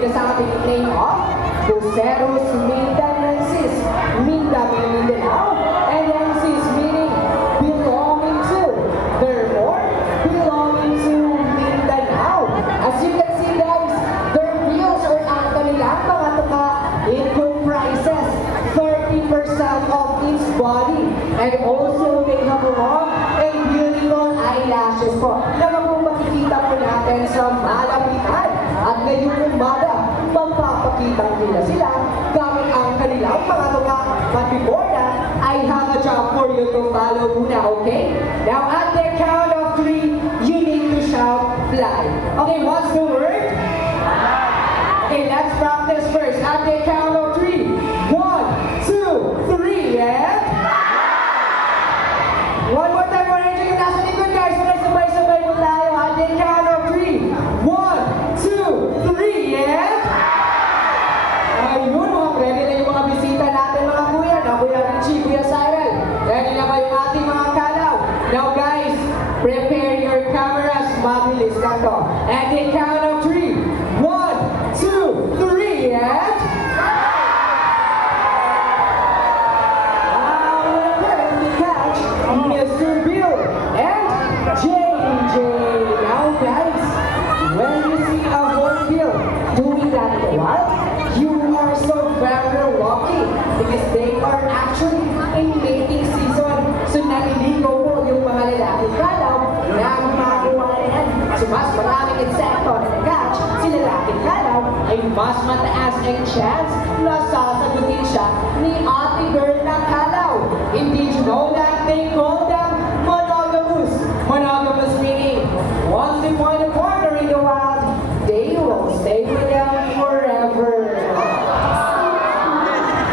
with the sounding name of Cruceros Mindanensis, Minda meaning Mindanao, and Ensis meaning belonging to. Therefore, belonging to Mindanao. As you can see guys, their wheels or ang kanilang mga tuka, it comprises 30% of its body. And also they have long and beautiful eyelashes po. Na kung makikita po natin sa malapitan. At ngayong umaga, magpapakitang nila sila gamit ang kanilang mga tuka. But before that, I have a job for you to follow muna, okay? Now at the count of 3, you need to shout fly. Okay, what's the word? Okay, let's practice first. At the count of 3, 1, 2, 3, and... One more time, more energy. Nasa likod guys, sabay-sabay mo tayo. At the count of 3, 1, 2, 3, and... Ayun, mga ready na yung mga bisita natin mga kuya. Na Kuya Richie, Kuya Cyril. Ready na ba yung ating mga kalaw? Now guys, prepare your cameras. Mabilis na to. At the count of 3, 1, 2, 3, and... Mr. Bill and JJ. Now guys, when you see a hornbill doing that in the wild, you are so very lucky because they are actually in mating season. So naliligo po yung mga lalaking kalaw na makakuha na yan. So mas maraming insekto na nag-catch, si lalaking kalaw ay mas mataas ang chance na sasagutin siya ni ate girl na kalaw. Did you know that they call them monogamous? Monogamous meaning, once they find a partner in the wild, they will stay with them forever.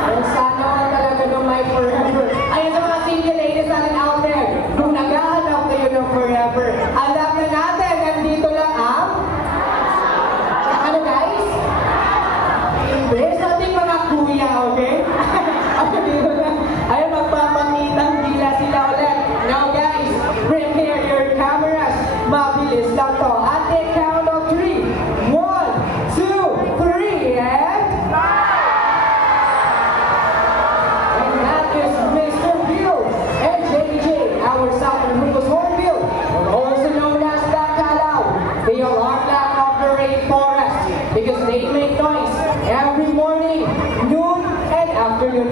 And sana all talaga ng my forever. Ayan sa mga single ladies natin out there, kung naghahanap kayo ng forever, alam na natin, nandito lang ang... Ano guys? There's nothing mga kuya, okay? Ayun, magpapakitang gila sila ulit. Now guys, prepare your cameras. Mabilis lang to. At the count of 3, 1, 2, 3, and... And that is Mr. Bill and JJ, our Southern Rufus Hornbill, also known as the Kalaw. They are our black of the rainforest because they make noise every morning, noon, and afternoon.